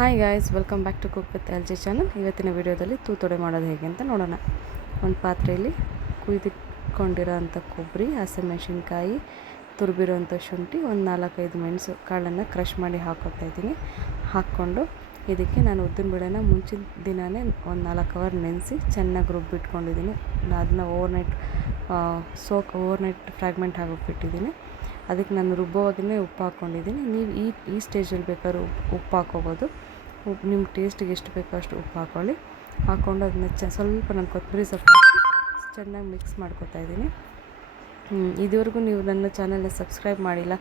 Hi guys, welcome back to cook with L G channel. ಇವತ್ತಿನ ವಿಡಿಯೋದಲ್ಲಿ ತೂತೊಡೆ ಮಾಡೋದು ಹೇಗೆ ಅಂತ ನೋಡೋಣ. ಒಂದು ಪಾತ್ರೆಯಲ್ಲಿ ಕುಯ್ದುಕೊಂಡಿರೋ ಅಂಥ ಕೊಬ್ಬರಿ, ಹಸಿಮೆಣಸಿನ್ಕಾಯಿ, ತುರಿಬಿರೋಂಥ ಶುಂಠಿ, ಒಂದು 4-5 ಮೆಣಸು ಕಾಳನ್ನು ಕ್ರಷ್ ಮಾಡಿ ಹಾಕ್ಕೊತಾಯಿದ್ದೀನಿ. ಹಾಕ್ಕೊಂಡು ಇದಕ್ಕೆ ನಾನು ಉದ್ದಿನಬೇಳೆನ ಮುಂಚಿನ ದಿನವೇ ಒಂದು 4 ಅವರ್ ನೆನೆಸಿ ಚೆನ್ನಾಗಿ ರುಬ್ಬಿಟ್ಕೊಂಡಿದ್ದೀನಿ. ಅದನ್ನ ಓವರ್ನೈಟ್ ಫ್ರ್ಯಾಗ್ಮೆಂಟ್ ಆಗೋಗ್ಬಿಟ್ಟಿದ್ದೀನಿ. ಅದಕ್ಕೆ ನಾನು ರುಬ್ಬುವಾಗಲೇ ಉಪ್ಪು ಹಾಕ್ಕೊಂಡಿದ್ದೀನಿ. ನೀವು ಈ ಸ್ಟೇಜಲ್ಲಿ ಬೇಕಾದ್ರೂ ಉಪ್ಪು ಹಾಕ್ಕೋಬೋದು. ಉಪ್ಪು ನಿಮ್ಮ ಟೇಸ್ಟಿಗೆ ಎಷ್ಟು ಬೇಕೋ ಅಷ್ಟು ಉಪ್ಪು ಹಾಕ್ಕೊಂಡು ಅದನ್ನ ಸ್ವಲ್ಪ ನಾನು ಕೊತ್ತಂಬರಿ ಸೊಪ್ಪು ಹಾಕಿ ಚೆನ್ನಾಗಿ ಮಿಕ್ಸ್ ಮಾಡ್ಕೊತಾಯಿದ್ದೀನಿ. ಇದುವರೆಗೂ ನೀವು ನನ್ನ ಚಾನಲ್ನ ಸಬ್ಸ್ಕ್ರೈಬ್ ಮಾಡಿಲ್ಲ,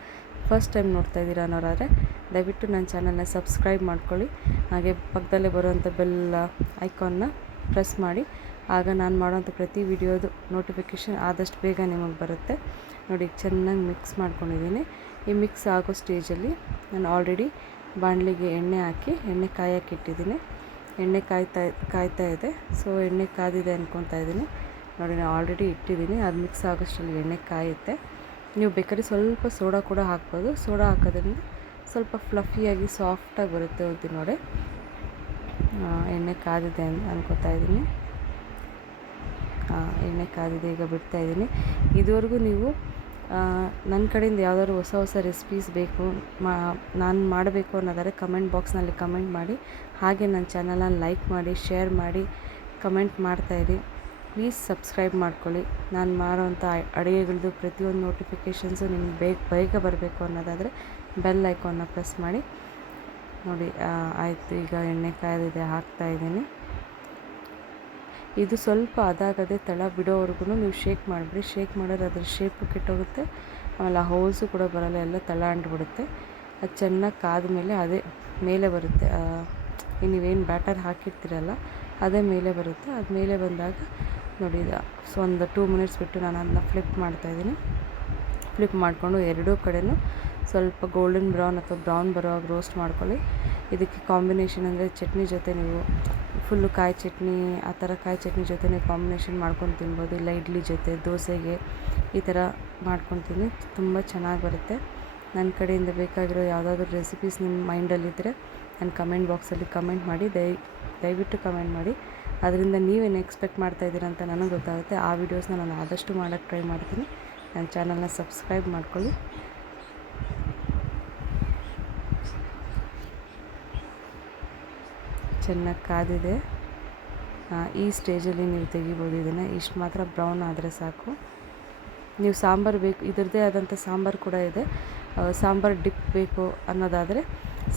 ಫಸ್ಟ್ ಟೈಮ್ ನೋಡ್ತಾ ಇದ್ದೀರಾ ಅನ್ನೋರಾದರೆ ದಯವಿಟ್ಟು ನನ್ನ ಚಾನಲ್ನ ಸಬ್ಸ್ಕ್ರೈಬ್ ಮಾಡ್ಕೊಳ್ಳಿ. ಹಾಗೆ ಪಕ್ಕದಲ್ಲೇ ಬರುವಂಥ ಬೆಲ್ ಐಕಾನ್ನ ಪ್ರೆಸ್ ಮಾಡಿ. ಆಗ ನಾನು ಮಾಡೋಂಥ ಪ್ರತಿ ವಿಡಿಯೋದು ನೋಟಿಫಿಕೇಷನ್ ಆದಷ್ಟು ಬೇಗ ನಿಮಗೆ ಬರುತ್ತೆ. ನೋಡಿ, ಚೆನ್ನಾಗಿ ಮಿಕ್ಸ್ ಮಾಡ್ಕೊಂಡಿದ್ದೀನಿ. ಈ ಮಿಕ್ಸ್ ಆಗೋ ಸ್ಟೇಜಲ್ಲಿ ನಾನು ಆಲ್ರೆಡಿ ಬಾಣಲಿಗೆ ಎಣ್ಣೆ ಹಾಕಿ ಎಣ್ಣೆ ಕಾಯಕ್ಕೆ ಇಟ್ಟಿದ್ದೀನಿ. ಎಣ್ಣೆ ಕಾಯ್ತಾ ಇದೆ. ಸೊ ಎಣ್ಣೆ ಕಾದಿದೆ ಅಂದ್ಕೊತಾ ಇದ್ದೀನಿ. ನೋಡಿ, ನಾನು ಆಲ್ರೆಡಿ ಇಟ್ಟಿದ್ದೀನಿ. ಅದು ಮಿಕ್ಸ್ ಆಗೋಷ್ಟರಲ್ಲಿ ಎಣ್ಣೆ ಕಾಯುತ್ತೆ. ನೀವು ಬೇಕಾದ್ರೆ ಸ್ವಲ್ಪ ಸೋಡಾ ಕೂಡ ಹಾಕ್ಬೋದು. ಸೋಡಾ ಹಾಕೋದ್ರಿಂದ ಸ್ವಲ್ಪ ಫ್ಲಫಿಯಾಗಿ ಸಾಫ್ಟಾಗಿ ಬರುತ್ತೆ ಉದ್ದಿನವಡೆ. ಎಣ್ಣೆ ಕಾದಿದೆ ಅಂತ ಅಂದ್ಕೊತಾ ಇದ್ದೀನಿ. ಎಣ್ಣೆ ಕಾದಿದೆ, ಈಗ ಬಿಡ್ತಾಯಿದ್ದೀನಿ. ಇದುವರೆಗೂ ನೀವು ನನ್ನ ಕಡೆಯಿಂದ ಯಾವ್ದಾದ್ರು ಹೊಸ ರೆಸಿಪೀಸ್ ಬೇಕು, ನಾನು ಮಾಡಬೇಕು ಅನ್ನೋದಾದರೆ ಕಮೆಂಟ್ ಬಾಕ್ಸ್ನಲ್ಲಿ ಕಮೆಂಟ್ ಮಾಡಿ. ಹಾಗೆ ನನ್ನ ಚಾನಲ್ನ ಲೈಕ್ ಮಾಡಿ, ಶೇರ್ ಮಾಡಿ, ಕಮೆಂಟ್ ಮಾಡ್ತಾಯಿರಿ. ಪ್ಲೀಸ್ ಸಬ್ಸ್ಕ್ರೈಬ್ ಮಾಡ್ಕೊಳ್ಳಿ. ನಾನು ಮಾಡೋವಂಥ ಅಡುಗೆಗಳದ್ದು ಪ್ರತಿಯೊಂದು ನೋಟಿಫಿಕೇಷನ್ಸು ನಿಮ್ಗೆ ಬೇಗ ಬರಬೇಕು ಅನ್ನೋದಾದರೆ ಬೆಲ್ ಐಕಾನ್ನ ಪ್ರೆಸ್ ಮಾಡಿ. ನೋಡಿ, ಆಯಿತು. ಈಗ ಎಣ್ಣೆ ಕಾಯ್ದಿದೆ, ಹಾಕ್ತಾಯಿದ್ದೀನಿ. ಇದು ಸ್ವಲ್ಪ ಅದಾಗದೆ ತಳ ಬಿಡೋವರೆಗೂ ನೀವು ಶೇಕ್ ಮಾಡಿಬಿಡಿ. ಶೇಕ್ ಮಾಡಿದ್ರೆ ಅದ್ರ ಶೇಪು ಕೆಟ್ಟೋಗುತ್ತೆ, ಆಮೇಲೆ ಆ ಹೋಲ್ಸು ಕೂಡ ಬರೋಲ್ಲ, ಎಲ್ಲ ತಳ ಅಂಟ್ಬಿಡುತ್ತೆ. ಅದು ಚೆನ್ನಾಗಿ ಕಾದ ಮೇಲೆ ಅದೇ ಮೇಲೆ ಬರುತ್ತೆ. ನೀವೇನು ಬ್ಯಾಟರ್ ಹಾಕಿರ್ತೀರಲ್ಲ ಅದೇ ಮೇಲೆ ಬರುತ್ತೆ. ಅದು ಮೇಲೆ ಬಂದಾಗ ನೋಡಿ, ಒಂದು 2 ಮಿನಿಟ್ಸ್ ಬಿಟ್ಟು ನಾನು ಅದನ್ನ ಫ್ಲಿಪ್ ಮಾಡ್ತಾಯಿದ್ದೀನಿ. ಫ್ಲಿಪ್ ಮಾಡಿಕೊಂಡು ಎರಡೂ ಕಡೆಯೂ ಸ್ವಲ್ಪ ಗೋಲ್ಡನ್ ಬ್ರೌನ್ ಅಥವಾ ಬ್ರೌನ್ ಬರೋವಾಗ ರೋಸ್ಟ್ ಮಾಡ್ಕೊಳ್ಳಿ. ಇದಕ್ಕೆ ಕಾಂಬಿನೇಷನ್ ಅಂದರೆ ಚಟ್ನಿ ಜೊತೆ ನೀವು ಫುಲ್ಲು ಕಾಯಿ ಚಟ್ನಿ, ಆ ಥರ ಕಾಯಿ ಚಟ್ನಿ ಜೊತೆ ಕಾಂಬಿನೇಷನ್ ಮಾಡ್ಕೊಂಡು ತಿನ್ಬೋದು. ಇಲ್ಲ ಇಡ್ಲಿ ಜೊತೆ, ದೋಸೆಗೆ ಈ ಥರ ಮಾಡ್ಕೊಂಡು ತಿನ್ನಿ, ತುಂಬ ಚೆನ್ನಾಗಿ ಬರುತ್ತೆ. ನನ್ನ ಕಡೆಯಿಂದ ಬೇಕಾಗಿರೋ ಯಾವುದಾದ್ರೂ ರೆಸಿಪೀಸ್ ನಿಮ್ಮ ಮೈಂಡಲ್ಲಿದ್ದರೆ ನನ್ನ ಕಮೆಂಟ್ ಬಾಕ್ಸಲ್ಲಿ ಕಮೆಂಟ್ ಮಾಡಿ. ದಯವಿಟ್ಟು ಕಮೆಂಟ್ ಮಾಡಿ. ಅದರಿಂದ ನೀವೇನು ಎಕ್ಸ್ಪೆಕ್ಟ್ ಮಾಡ್ತಾಯಿದ್ದೀರ ಅಂತ ನನಗೆ ಗೊತ್ತಾಗುತ್ತೆ. ಆ ವಿಡಿಯೋಸ್ನ ನಾನು ಆದಷ್ಟು ಮಾಡೋಕ್ಕೆ ಟ್ರೈ ಮಾಡ್ತೀನಿ. ನನ್ನ ಚಾನಲ್ನ ಸಬ್ಸ್ಕ್ರೈಬ್ ಮಾಡ್ಕೊಳ್ಳಿ. ಚೆನ್ನಾಗಿ ಕಾದಿದೆ. ಈ ಸ್ಟೇಜಲ್ಲಿ ನೀವು ತೆಗಿಬೋದು. ಇದನ್ನು ಇಷ್ಟು ಮಾತ್ರ ಬ್ರೌನ್ ಆದರೆ ಸಾಕು. ನೀವು ಸಾಂಬಾರು ಬೇಕು, ಇದರದ್ದೇ ಆದಂಥ ಸಾಂಬಾರು ಕೂಡ ಇದೆ. ಸಾಂಬಾರು ಡಿಪ್ ಬೇಕು ಅನ್ನೋದಾದರೆ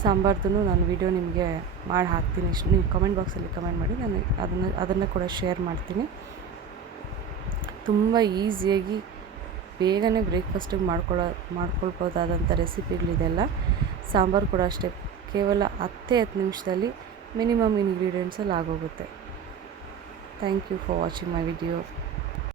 ಸಾಂಬಾರ್ದು ನಾನು ವಿಡಿಯೋ ನಿಮಗೆ ಮಾಡಿ ಹಾಕ್ತೀನಿ. ನೀವು ಕಮೆಂಟ್ ಬಾಕ್ಸಲ್ಲಿ ಕಮೆಂಟ್ ಮಾಡಿ, ನಾನು ಅದನ್ನು ಕೂಡ ಶೇರ್ ಮಾಡ್ತೀನಿ. ತುಂಬ ಈಸಿಯಾಗಿ ಬೇಗನೆ ಬ್ರೇಕ್ಫಾಸ್ಟಿಗೆ ಮಾಡ್ಕೊಳ್ಬೋದಾದಂಥ ರೆಸಿಪಿಗಳಿದೆಲ್ಲ. ಸಾಂಬಾರು ಕೂಡ ಅಷ್ಟೇ, ಕೇವಲ 10 ನಿಮಿಷದಲ್ಲಿ ಮಿನಿಮಮ್ ಇಂಗ್ರೀಡಿಯೆಂಟ್ಸಲ್ಲಿ ಆಗೋಗುತ್ತೆ. Thank you for watching my video.